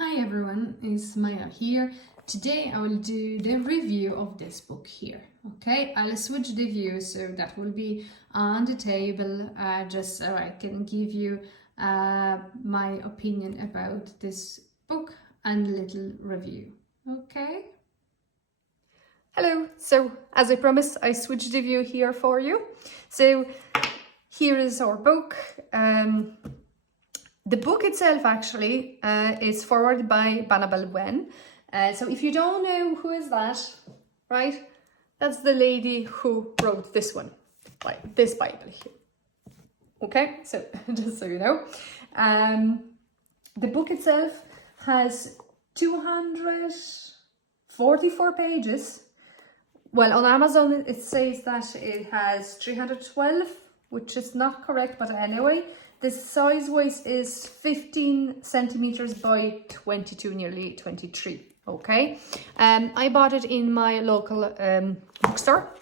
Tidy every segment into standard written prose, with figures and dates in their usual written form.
Hi everyone, it's Maya here. Today I will do the review of this book here. Okay, I'll switch the view so that will be on the table just so I can give you my opinion about this book and little review. Okay? Hello, so as I promised, I switched the view here for you. So here is our book. The book itself actually is forwarded by Annabel Wen. So if you don't know who is that, right? That's the lady who wrote this one, like this Bible here. Okay, so just so you know. The book itself has 244 pages. Well, on Amazon it says that it has 312, which is not correct, but anyway, the size-wise is 15 centimeters by 22, nearly 23. Okay, I bought it in my local bookstore.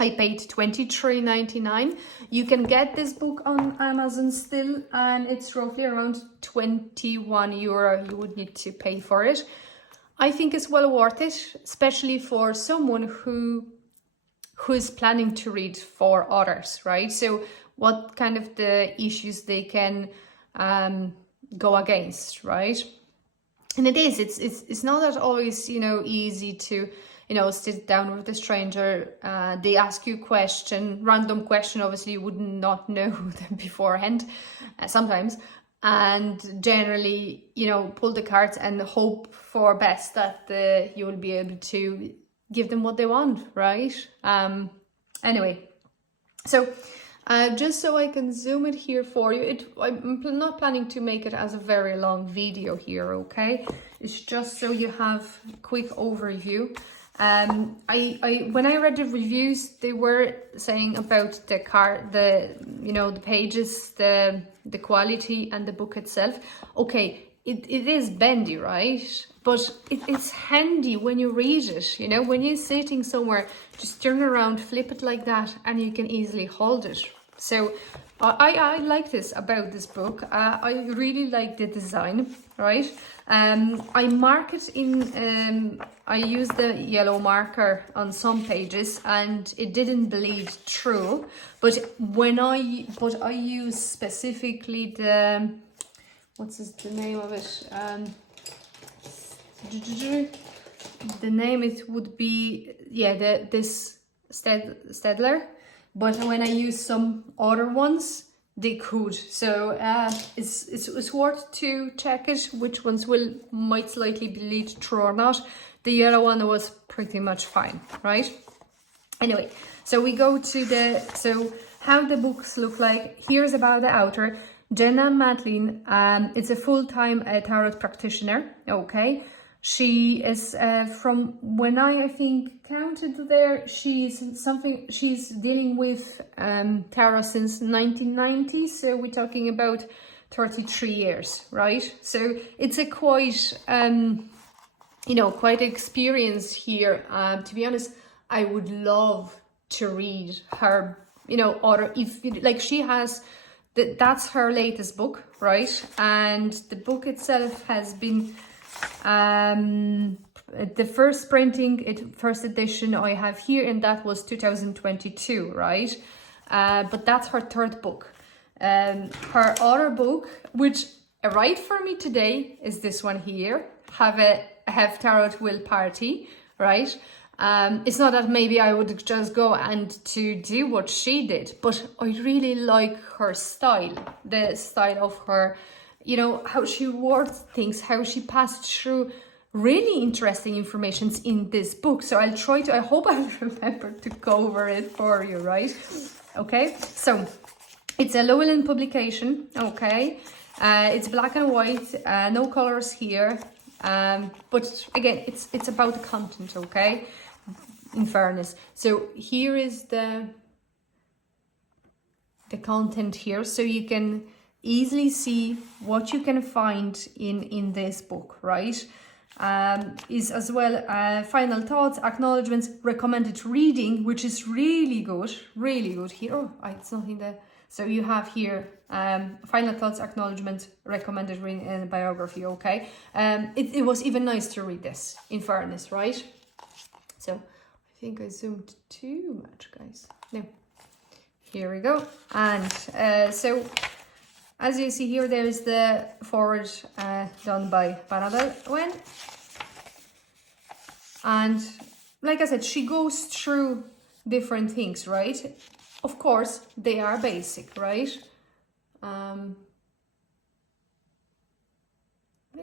I paid $23.99. You can get this book on Amazon still, and it's roughly around €21 you would need to pay for it. I think it's well worth it, especially for someone who is planning to read for others, right? So what kind of the issues they can go against, right? And it's not that always, easy to, sit down with a stranger. They ask you random question, obviously you would not know them beforehand sometimes. And generally, pull the cards and hope for best that you will be able to give them what they want, right? Anyway, so just so I can zoom it here for you, I'm not planning to make it as a very long video here, okay? It's just so you have a quick overview. When I read the reviews, they were saying about the pages, the quality and the book itself. Okay, it is bendy, right? But it's handy when you read it, when you're sitting somewhere, just turn around, flip it like that, and you can easily hold it. So I like this about this book. I really like the design, right? I mark it in, I use the yellow marker on some pages and it didn't bleed through. But I use specifically the, the name of it? The name it would be, this Stedler. But when I use some other ones, they could. So it's worth to check it, which ones might slightly bleed through or not. The yellow one was pretty much fine, right? Anyway, so we go to how the books look like. Here's about the author, Jenna Matlin. It's a full-time tarot practitioner, okay? She is from when I think counted there, she's dealing with tarot since 1990, so we're talking about 33 years, right? So it's a quite quite experience here. To be honest, I would love to read her, or if like she has that's her latest book, right? And the book itself has been the first printing, first edition I have here, and that was 2022, right? But that's her third book. Her other book, which arrived for me today, is this one here, Have Tarot Will Party, right? It's not that maybe I would just go and to do what she did, but I really like her style, the style of her, how she words things, how she passed through really interesting informations in this book. So I hope I'll remember to go over it for you, right? Okay, so it's a Llewellyn publication, okay? It's black and white, no colors here. But again, it's about the content, okay? In fairness. So here is the content here, so you can easily see what you can find in this book, right? Is as well final thoughts, acknowledgements, recommended reading, which is really good here. Oh, it's not in the So you have here final thoughts, acknowledgement, recommended reading, and biography. Okay, it was even nice to read this, in fairness, right? So I think I zoomed too much, guys. No, here we go. And so as you see here, there's the foreword done by Matlin. And like I said, she goes through different things, right? Of course, they are basic, right? I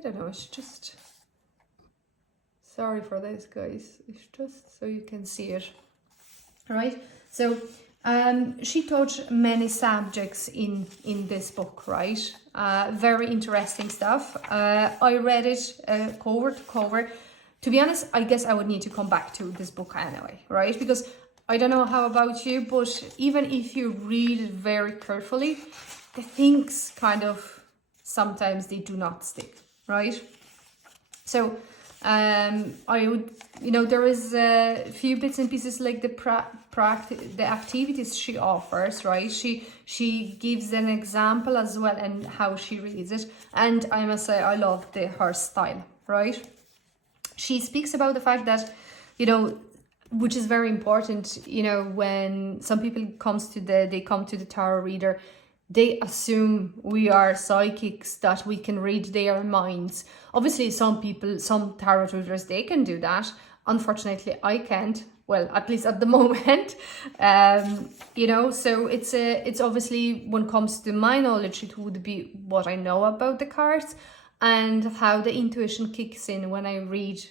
don't know, it's just... Sorry for this, guys. It's just so you can see it, right? So she taught many subjects in this book, right? Very interesting stuff. I read it cover to cover. To be honest, I guess I would need to come back to this book anyway, right? Because I don't know how about you, but even if you read it very carefully, the things kind of sometimes they do not stick, right? So I would, there is a few bits and pieces like the activities she offers, right? She gives an example as well and how she reads it, and I must say I love her style, right? She speaks about the fact that, which is very important, when some people come to the tarot reader, they assume we are psychics, that we can read their minds. Obviously, some tarot readers, they can do that. Unfortunately, I can't. Well, at least at the moment, so it's obviously, when it comes to my knowledge, it would be what I know about the cards and how the intuition kicks in when I read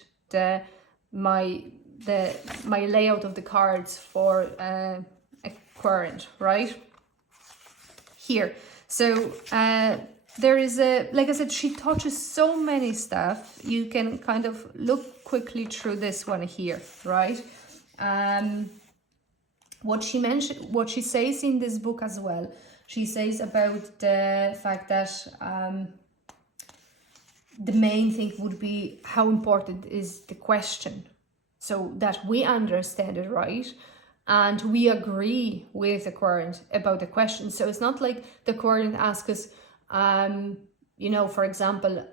my layout of the cards for a current, right? Here. So there is like I said, she touches so many stuff. You can kind of look quickly through this one here, right? What she says in this book as well, she says about the fact that the main thing would be how important is the question, so that we understand it, right? And we agree with the current about the question. So it's not like the current asks us, for example,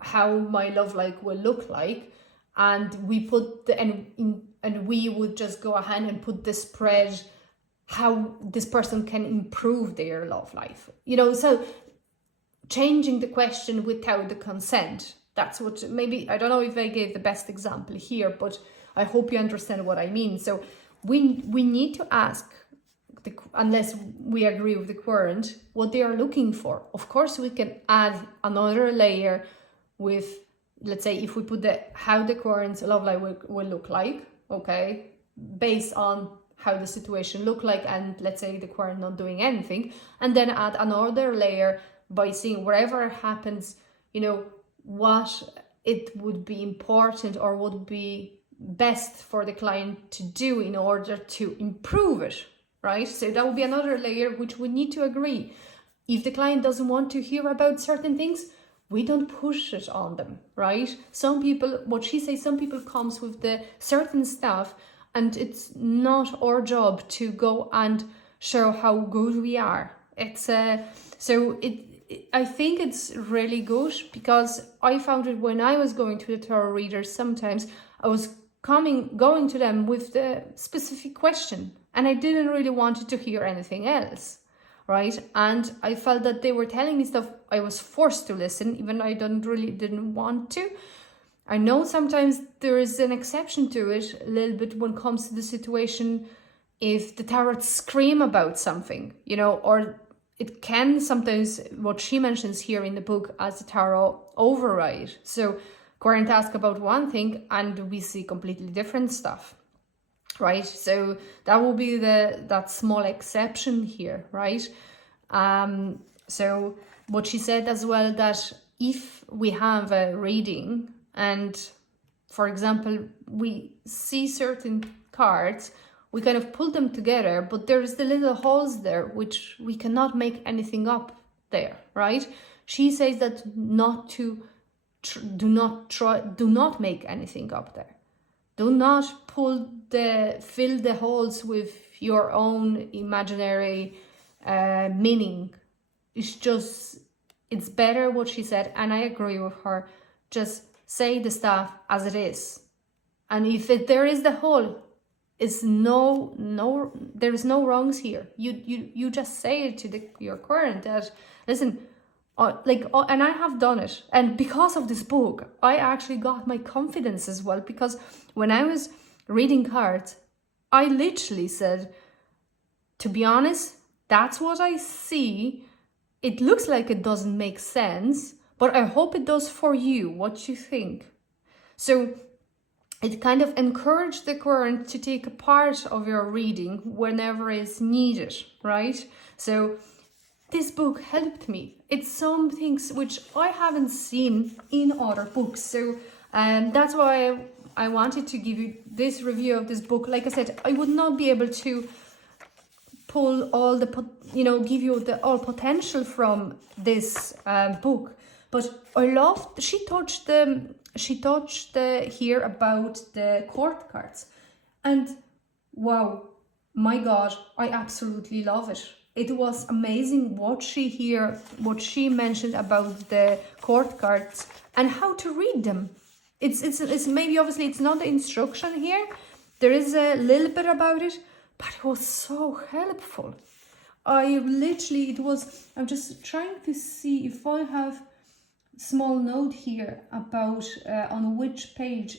how my love life will look like, and we put and we would just go ahead and put the spread how this person can improve their love life. So changing the question without the consent. That's what, maybe, I don't know if I gave the best example here, but I hope you understand what I mean. So we need to ask, unless we agree with the current, what they are looking for. Of course, we can add another layer with, let's say, if we put how the current's love life will look like, okay, based on how the situation look like, and let's say the current not doing anything, and then add another layer by seeing whatever happens, what it would be important or would be best for the client to do in order to improve it, right? So that would be another layer which we need to agree. If the client doesn't want to hear about certain things, we don't push it on them, right? Some people, what she says, some people comes with the certain stuff, and it's not our job to go and show how good we are. It's I think it's really good, because I found it when I was going to the tarot readers, sometimes I was going to them with the specific question, and I didn't really want to hear anything else, right? And I felt that they were telling me stuff I was forced to listen, even though I didn't want to. I know sometimes there is an exception to it a little bit when it comes to the situation, if the tarot scream about something, or it can sometimes, what she mentions here in the book, as the tarot override. So current ask about one thing and we see completely different stuff, right? So that will be that small exception here, right? So what she said as well, that if we have a reading and, for example, we see certain cards, we kind of pull them together, but there's the little holes there which we cannot make anything up there, right? She says that do not make anything up there. Do not fill the holes with your own imaginary meaning. It's better what she said, and I agree with her. Just say the stuff as it is. And if there is the hole, it's there is no wrongs here. You just say it to your current that, listen, and I have done it. And because of this book, I actually got my confidence as well, because when I was reading cards, I literally said, to be honest, that's what I see. It looks like it doesn't make sense, but I hope it does for you. What you think? So it kind of encouraged the current to take a part of your reading whenever it's needed, right? So this book helped me. It's some things which I haven't seen in other books. So that's why I wanted to give you this review of this book. Like I said, I would not be able to pull all the, give you the all potential from this book. But I loved, she touched here about the court cards. And wow, my God, I absolutely love it. It was amazing what she mentioned about the court cards and how to read them. It's maybe, obviously, it's not the instruction here. There is a little bit about it, but it was so helpful. I'm just trying to see if I have small note here about on which page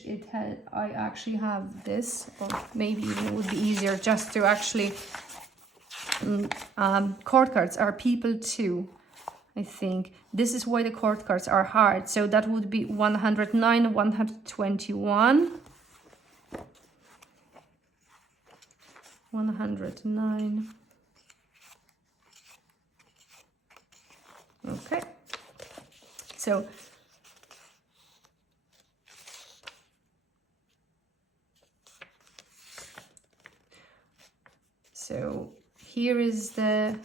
I actually have this, or maybe it would be easier just to actually court cards are people too. I think this is why the court cards are hard. So that would be 109, 121, 109. Okay. So here is the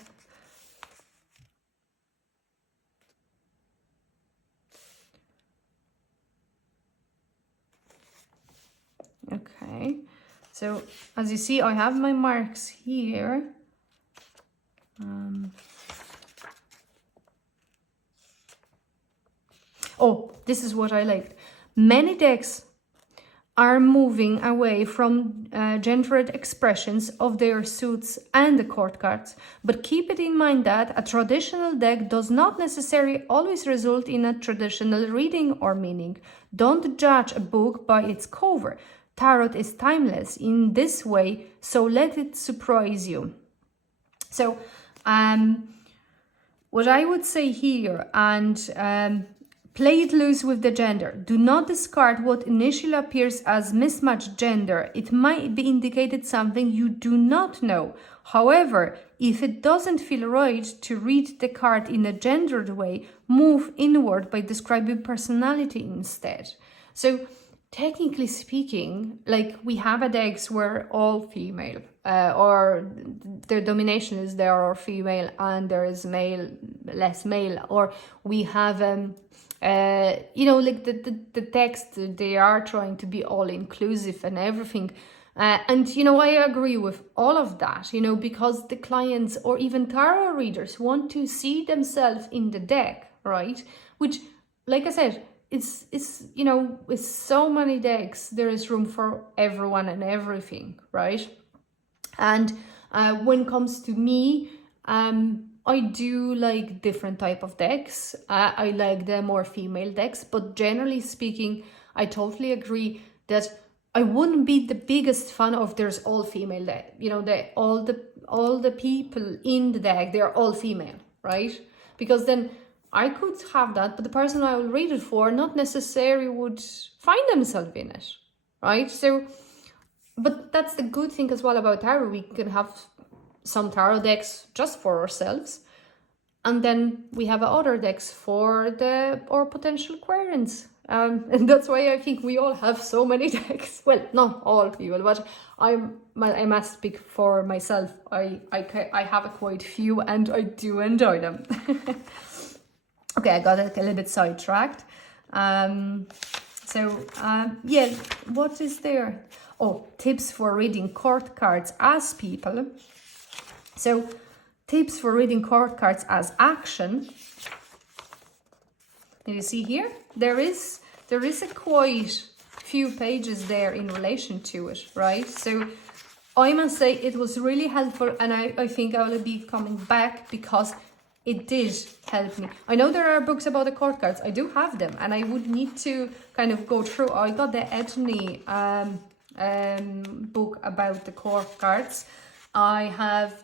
okay. So as you see, I have my marks here. Oh, this is what I liked. Many decks are moving away from gendered expressions of their suits and the court cards, but keep it in mind that a traditional deck does not necessarily always result in a traditional reading or meaning. Don't judge a book by its cover. Tarot is timeless in this way, so let it surprise you. So, what I would say here, and play it loose with the gender. Do not discard what initially appears as mismatched gender. It might be indicated something you do not know. However, if it doesn't feel right to read the card in a gendered way, move inward by describing personality instead. So, technically speaking, like we have a decks where all female, or their domination is there or female, and there is male, less male, or we have like the text, they are trying to be all inclusive and everything. And I agree with all of that, because the clients or even tarot readers want to see themselves in the deck, right? Which, like I said, it's with so many decks, there is room for everyone and everything, right? And when it comes to me, I do like different type of decks. I like the more female decks, but generally speaking, I totally agree that I wouldn't be the biggest fan of there's all female deck. All the people in the deck, they're all female, right? Because then I could have that, but the person I will read it for not necessarily would find themselves in it, right? So, but that's the good thing as well about tarot. We can have some tarot decks just for ourselves, and then we have other decks for our potential querents. And that's why I think we all have so many decks. Well, not all people, but I must speak for myself. I have a quite few, and I do enjoy them. Okay, I got a little bit sidetracked. Yeah, what is there? Oh, tips for reading court cards as people. So tips for reading court cards as action. And you see here, there is a quite few pages there in relation to it, right? So I must say it was really helpful, and I think I will be coming back because it did help me. I know there are books about the court cards. I do have them, and I would need to kind of go through. I got the Edney book about the court cards. I have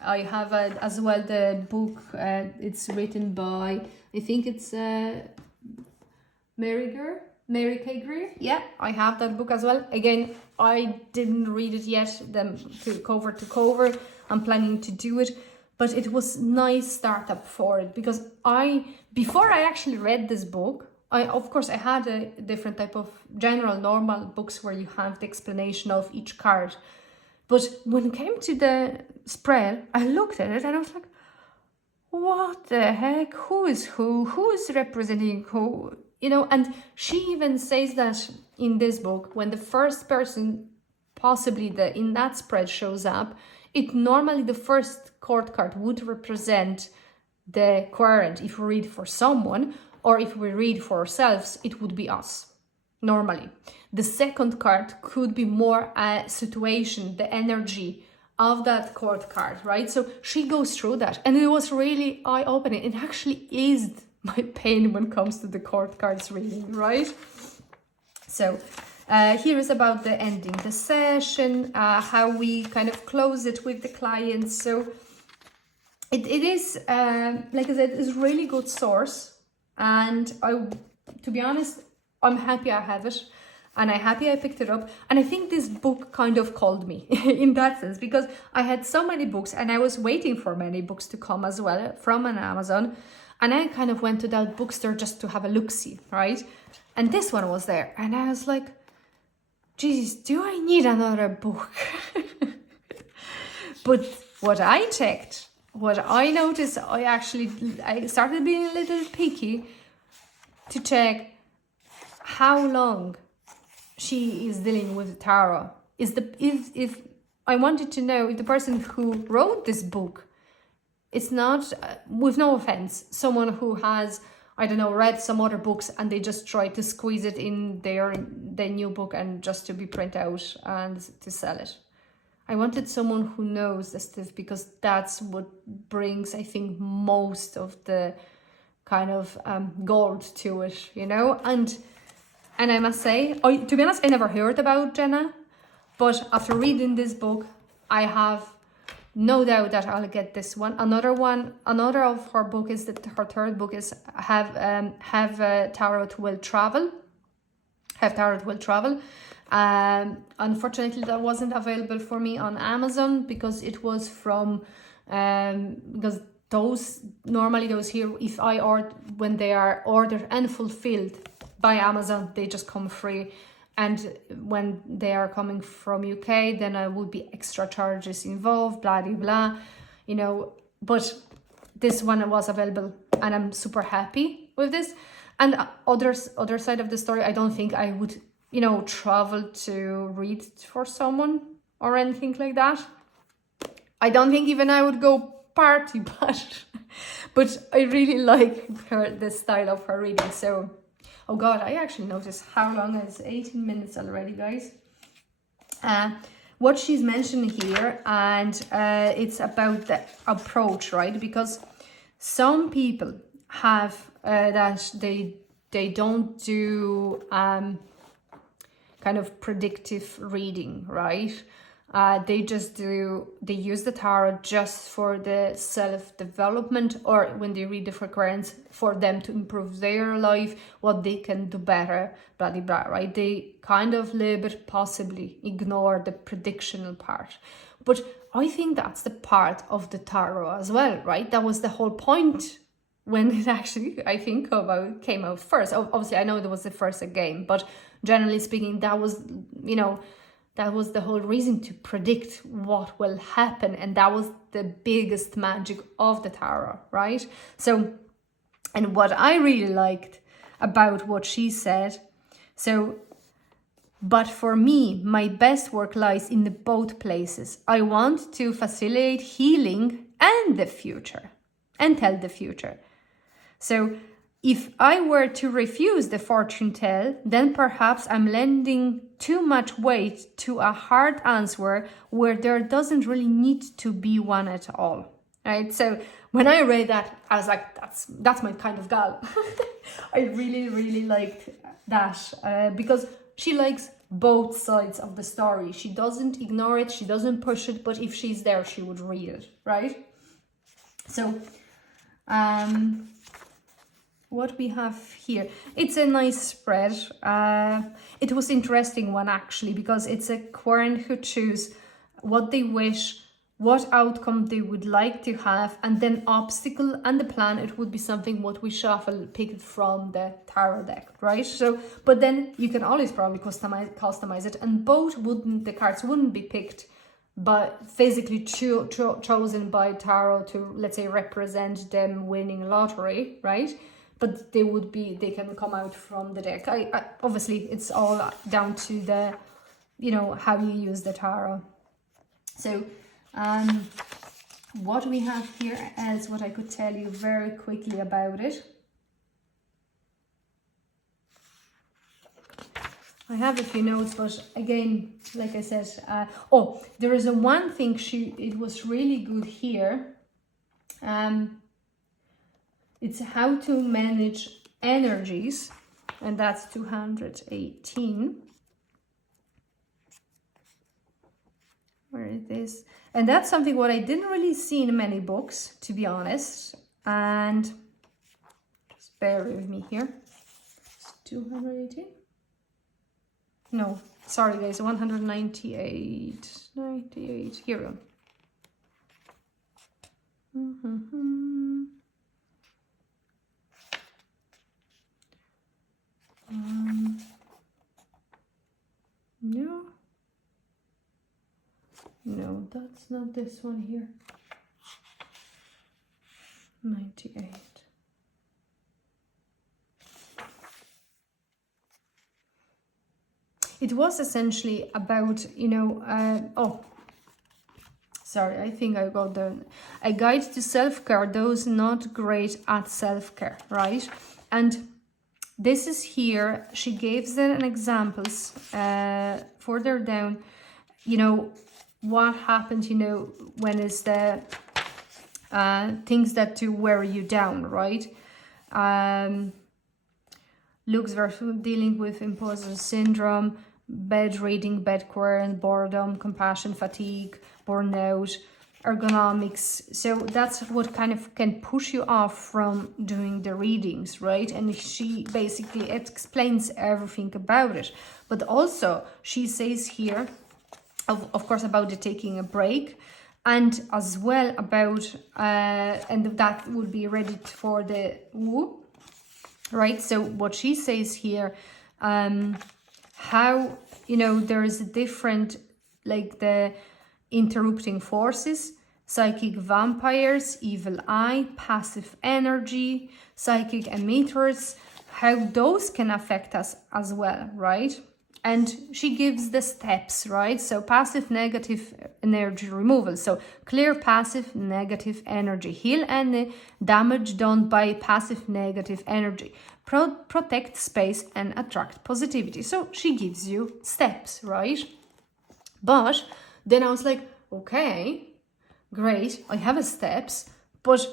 as well the book. It's written by, I think it's Mary K. Greer. Yeah, I have that book as well. Again, I didn't read it yet, to cover. I'm planning to do it, but it was nice startup for it because before I actually read this book, I had a different type of general normal books where you have the explanation of each card. But when it came to the spread, I looked at it and I was like, what the heck? Who is who? Who is representing who? You know, and she even says that in this book, when the first person possibly in that spread shows up, it normally the first court card would represent the querent. If we read for someone or if we read for ourselves, it would be us. Normally, the second card could be more a situation, the energy of that court card, right? So she goes through that, and it was really eye-opening. It actually eased my pain when it comes to the court cards reading, right? So here is about the ending the session, how we kind of close it with the clients. So it is, like I said, it's a really good source, and to be honest, I'm happy I have it, and I'm happy I picked it up. And I think this book kind of called me in that sense, because I had so many books and I was waiting for many books to come as well from an Amazon. And I kind of went to that bookstore just to have a look-see, right? And this one was there. And I was like, Jesus, do I need another book? But what I noticed, I started being a little picky to check how long she is dealing with tarot. If I wanted to know if the person who wrote this book, it's not, with no offense, someone who has, I don't know, read some other books and they just try to squeeze it in their new book and just to be print out and to sell it. I wanted someone who knows this stuff, because that's what brings, I think, most of the kind of gold to it, you know? And I must say, to be honest, I never heard about Jenna, but after reading this book, I have no doubt that I'll get this one. Another of her book is that her third book is Have Tarot Will Travel. Unfortunately, that wasn't available for me on Amazon because it was from because those here, if I order when they are ordered and fulfilled by Amazon, they just come free. And when they are coming from UK, then I would be extra charges involved, blah, blah, blah, you know. But this one was available and I'm super happy with this. And other side of the story, I don't think I would, you know, travel to read for someone or anything like that. I don't think even I would go party, but I really like the style of her reading. So, oh God, I actually noticed how long it's 18 minutes already, guys. What she's mentioning here, and it's about the approach, right? Because some people have that they don't do kind of predictive reading, right? They use the tarot just for the self-development, or when they read the frequency for them to improve their life, what they can do better, blah, blah, blah, right? They kind of a little bit possibly ignore the predictional part. But I think that's the part of the tarot as well, right? That was the whole point when it actually, I think, came out first. Obviously, I know there was the first game, but generally speaking, that was, you know, that was the whole reason to predict what will happen. And that was the biggest magic of the tarot, right? So, and what I really liked about what she said, so But for me, my best work lies in the both places. I want to facilitate healing and the future, and tell the future. So if I were to refuse the fortune tell, then perhaps I'm lending too much weight to a hard answer where there doesn't really need to be one at all. Right? So when I read that, I was like, that's my kind of gal. I really, really liked that because she likes both sides of the story. She doesn't ignore it, she doesn't push it, but if she's there, she would read it, right? So, what we have here, it's a nice spread. It was interesting one actually, because it's a quern who choose what they wish, what outcome they would like to have, and then obstacle and the plan. It would be something what we shuffle picked from the tarot deck, right? So, but then you can always probably customize it, and the cards wouldn't be picked but physically chosen by tarot to, let's say, represent them winning lottery, right? But they can come out from the deck. I obviously it's all down to the, how you use the tarot. So what we have here is what I could tell you very quickly about it. I have a few notes, but again, like I said, there is one thing it was really good here. It's how to manage energies, and that's 218. Where it is. And that's something what I didn't really see in many books, to be honest. And just bear with me here. It's 218. No, sorry guys, 198. 98. Here we go. No, that's not this one here. 98. It was essentially about, sorry, I think I got a guide to self-care, those not great at self-care, right? And this is here, she gives an examples further down, what happened, when is the things that to wear you down, right? Looks versus dealing with imposter syndrome, bed reading, bed querying, boredom, compassion, fatigue, burnout, ergonomics. So that's what kind of can push you off from doing the readings, right? And she basically explains everything about it. But also she says here, of course, about the taking a break, and as well about, and that would be ready for the woo, right? So what she says here, how, there is a different, like the interrupting forces, psychic vampires, evil eye, passive energy, psychic emitters, how those can affect us as well, right? And she gives the steps, right? So passive negative energy removal. So clear passive negative energy. Heal any damage done by passive negative energy. Protect space and attract positivity. So she gives you steps, right? But then I was like, okay, great, I have a steps, but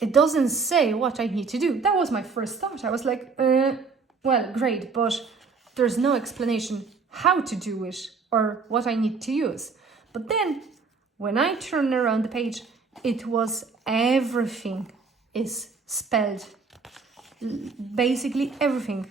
it doesn't say what I need to do. That was my first thought. I was like, well, great, but there's no explanation how to do it or what I need to use. But then when I turned around the page, it was everything is spelled. Basically everything.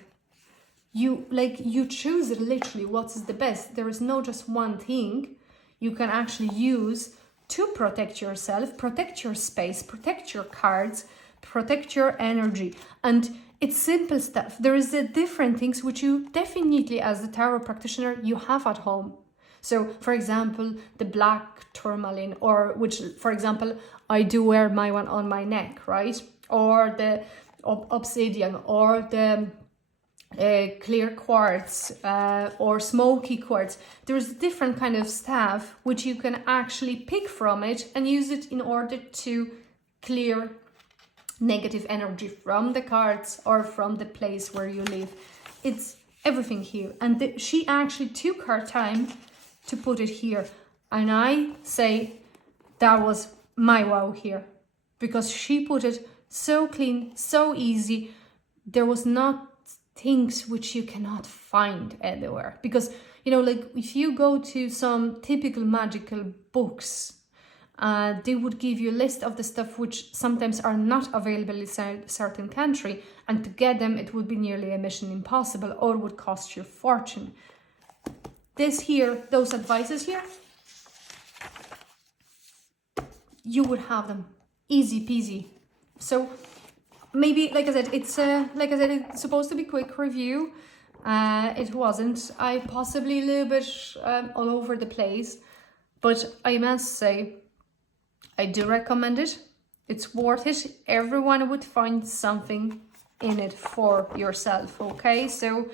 You choose it literally what's the best. There is no just one thing you can actually use to protect yourself, protect your space, protect your cards, protect your energy. And it's simple stuff. There is different things which you definitely, as a tarot practitioner, you have at home. So, for example, the black tourmaline, or which, for example, I do wear my one on my neck, right? Or the obsidian, or the clear quartz or smoky quartz. There's different kind of stuff which you can actually pick from it and use it in order to clear negative energy from the cards or from the place where you live. It's everything here, and she actually took her time to put it here, and I say that was my wow here, because she put it so clean, so easy. There was not things which you cannot find anywhere, because you know, like if you go to some typical magical books, they would give you a list of the stuff which sometimes are not available in a certain country, and to get them it would be nearly a mission impossible or would cost you a fortune. This here, those advices here, you would have them easy peasy. So maybe, like I said, it's supposed to be quick review. It wasn't. I possibly a little bit all over the place, but I must say I do recommend it. It's worth it. Everyone would find something in it for yourself. Okay, so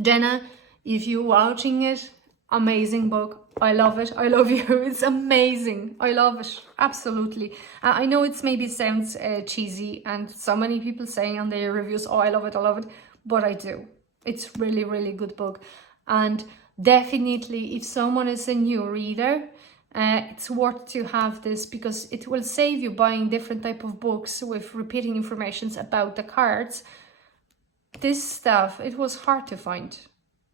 Jenna, if you're watching it, amazing book. I love it. I love you. It's amazing. I love it. Absolutely. I know it's maybe sounds cheesy, and so many people saying on their reviews, oh, I love it, I love it. But I do. It's really, really good book. And definitely, if someone is a new reader, it's worth to have this, because it will save you buying different type of books with repeating informations about the cards. This stuff, it was hard to find.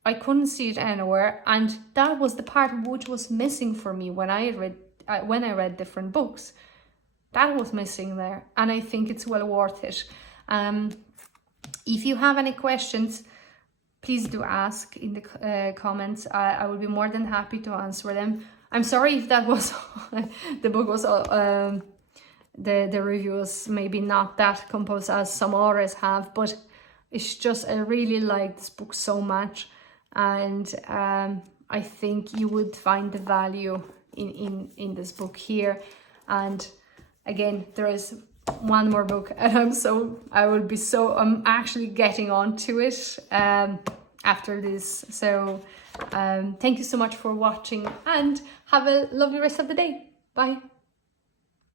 I couldn't see it anywhere, and that was the part which was missing for me when I read different books. That was missing there, and I think it's well worth it. If you have any questions, please do ask in the comments. I will be more than happy to answer them. I'm sorry if that was the book was the review was maybe not that composed as some others have, but it's just I really like this book so much, and I think you would find the value in this book here. And again, there is one more book, and I'm actually getting on to it after this. So thank you so much for watching, and have a lovely rest of the day. Bye.